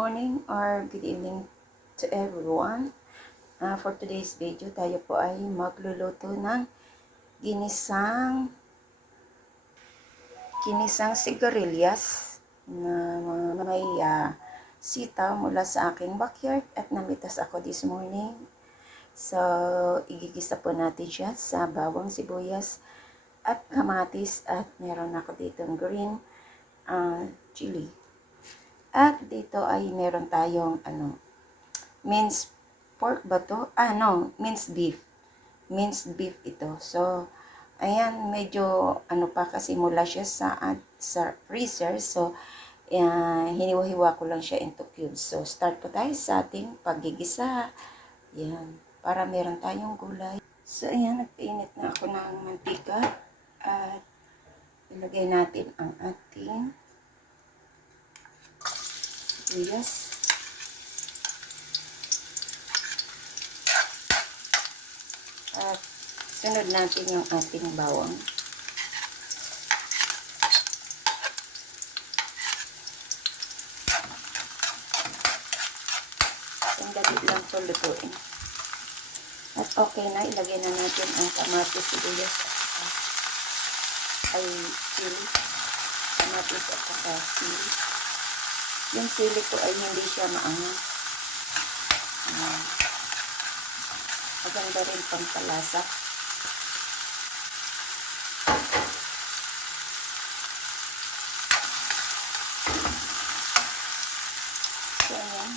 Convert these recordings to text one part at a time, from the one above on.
morning or good evening to everyone. For today's video, tayo po ay magluluto ng ginisang sigarilyas na may sitaw mula sa aking backyard at namitas ako this morning. So, igigisa po natin siya sa bawang sibuyas at kamatis at meron ako ditong green chili. At dito ay meron tayong minced pork ba to? Minced beef. Minced beef ito. So, ayan, medyo pa kasi mula siya sa freezer. So, hiniwa-hiwa ko lang siya into cubes. So, start po tayo sa ating paggigisa. Ayan, para meron tayong gulay. So, ayan, nagpainit na ako ng mantika. At ilagay natin ang ating sibuyas. At sunod natin yung ating bawang. Sandali lang ito lutuin. At okay na, ilagay na natin ang kamatis, sibuyas ay sili. Kamatis at saka sili. Yung sili ko ay hindi siya maangang. Maganda rin pang palasa. So, ayan.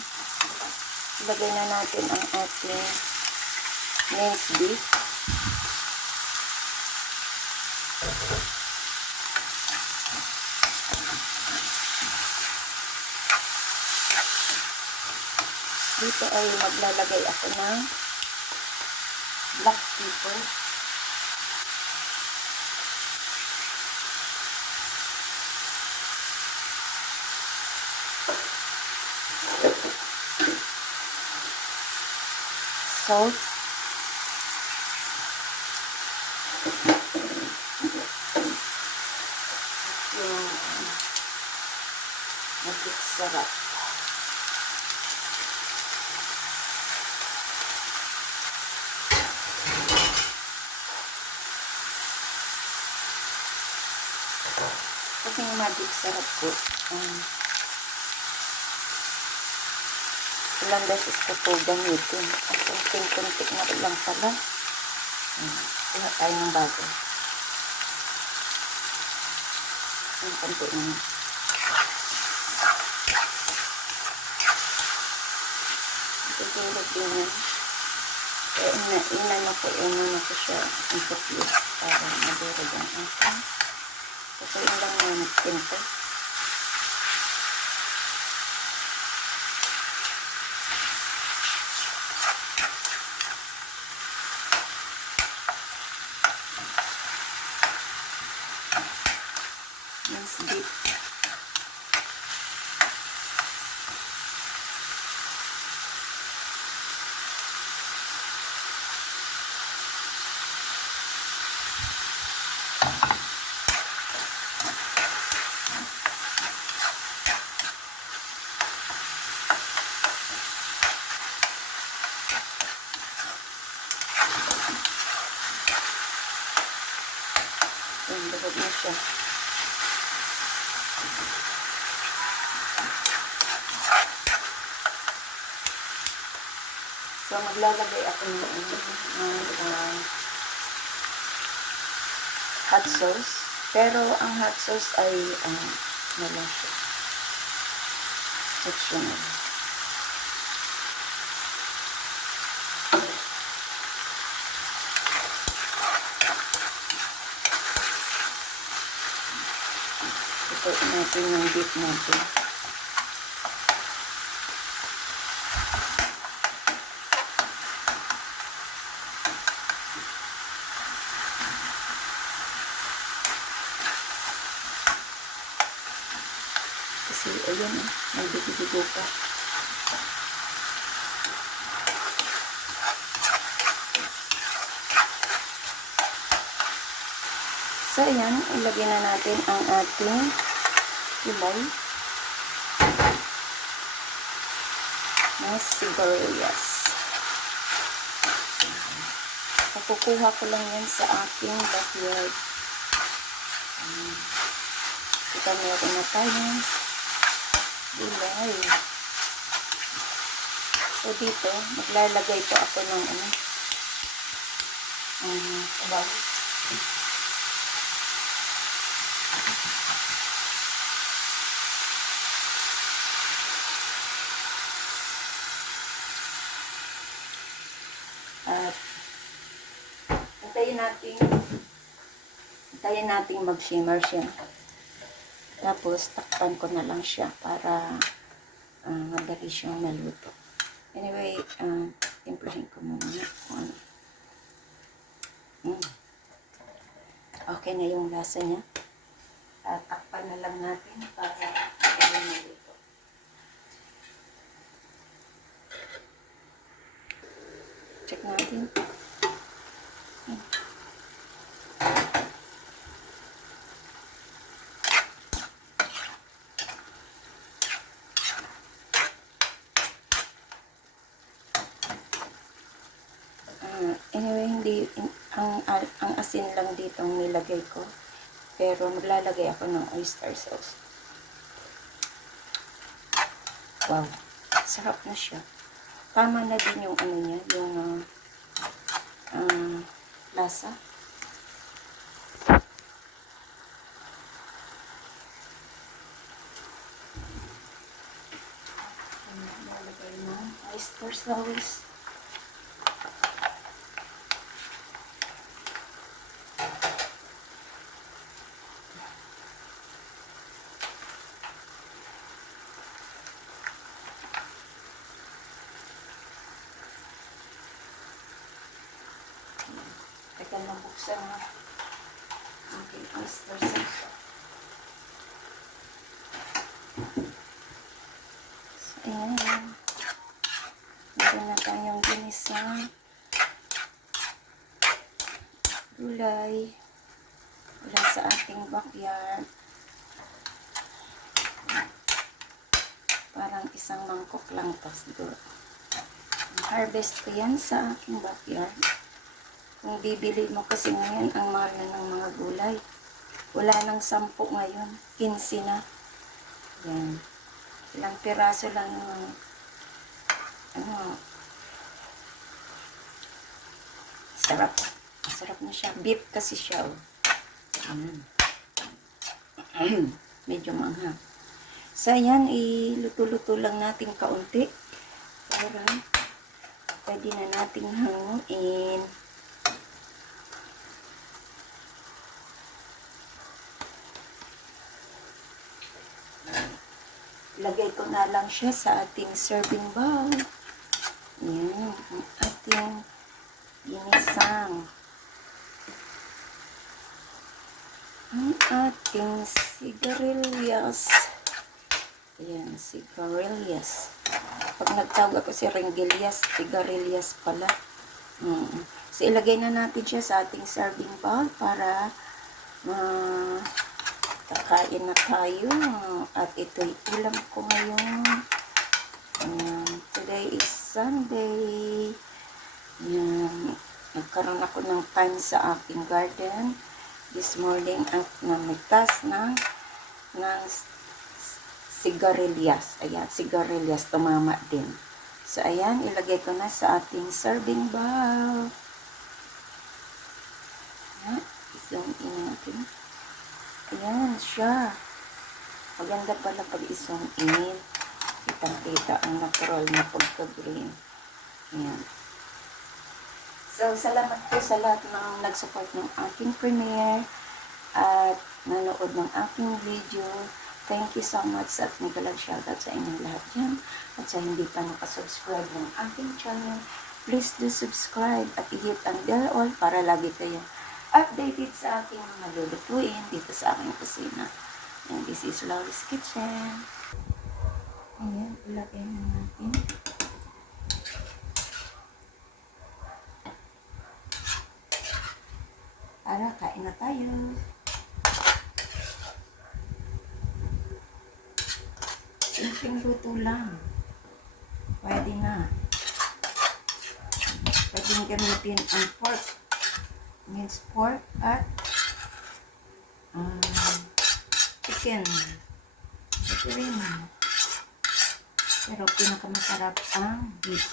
Ilagay na natin ang ating minced beef. Dito ay maglalagay ako ng black pepper. Salt. Yung magic sarap. Kasi yung magic sarap ko, ilang beses ko po gamitin. At kunting-kuntik na lang pala. Kuha tayo ng bago. Ang kunti na. Ito tulad din yan. Inano ko siya ang tuklo para madurog ang ating. Kasi yun lang na nagtinto. Minced beef. Lagod na siya. So, maglalagay ako ng hot sauce. Pero, ang hot sauce ay lang siya. Optional. Ito natin yung beef natin. Kasi, ayan may bibigo pa. So, ayan, ilagay na natin ang ating gulay. na sigarilyas. Nakukuha ko lang yan sa aking backyard. Kita meron na tayong gulay. So dito, maglalagay po ako ng sabaw. At antayin natin mag-shimmer siya. Tapos takpan ko na lang siya para madali siyang maluto. Anyway, timplahin ko muna kung ano. Okay na yung lasa niya. Takpan na lang natin para maluto. Check natin. Anyway, hindi ang asin lang dito ang nilagay ko. Pero maglalagay ako ng oyster sauce. Wow, sarap na siya. Tama na din yung ano niya, yung lasa. Maglalagay ng oyster sauce. Teka lang buksan mo. Okay, oyster sauce. So, ayan. Meron na tayong ginisang gulay. Wala sa ating backyard. Parang isang mangkok lang to siguro. Harvest ko yan sa aking backyard. Kung bibili mo kasi ngayon, ang mahal na ng mga gulay. Wala nang 10 ngayon. 15 na. Yan. Ilang piraso lang yung sarap. Masarap na siya. Beef kasi siya. Medyo manghang. So, yan, iluto-luto lang natin kaunti. Para pwede na nating hanguin. Lagay ko na lang siya sa ating serving bowl. Yan, ang ating ginisang. Ang ating sigarilyas. Ayan, sigarilyas. Pag nagtawag ako si Ringelias, sigarilyas pala. So, ilagay na natin siya sa ating serving bowl para kakain na tayo. At ito'y ulam ko ngayon. Today is Sunday. Yan. Nagkaroon ako ng time sa aking garden this morning at namigtas ng sigarilyas. Ayan, sigarilyas. Tumama din. So, ayan. Ilagay ko na sa ating serving bowl. Ayan. Zoom in natin. Ayan siya. Maganda pala pag i-zoom in. Kitang-kita ang natural na pagka-green. Ayan. So, salamat po sa lahat ng nag-support ng aking premiere at nanood ng aking video. Thank you so much at nagalag shoutout sa inyong lahat dyan. At sa hindi pa nakasubscribe ng aking channel, please do subscribe at i-hit ang bell all para lagi kayo updated sa aking mga lulutuin dito sa aking kusina. And this is Laurie's Kitchen. Ayan, ilagay na natin. Para kain na tayo. Simpleng luto lang. Pwede na. Pwede nyo gamitin ang pork. Minced pork at chicken. Ito rin. Pero pinakamasarap ang beef.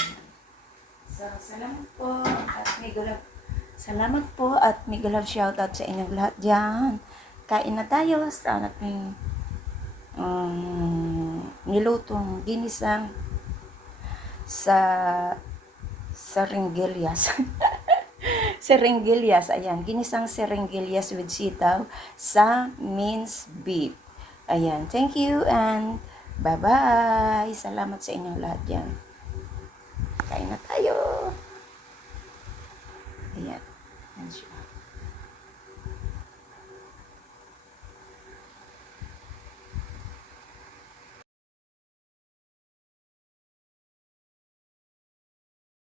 Ayan. So, salamat po at may gulab shoutout sa inyong lahat dyan. Kain na tayo sa ating nilutong ginisang sa Serenggelias. Serenggelias, ayan. Ginisang Serenggelias with sitaw sa minced beef. Ayan. Thank you and bye-bye. Salamat sa inyong lahat dyan. Kain na tayo. Ayan. Ayan siya.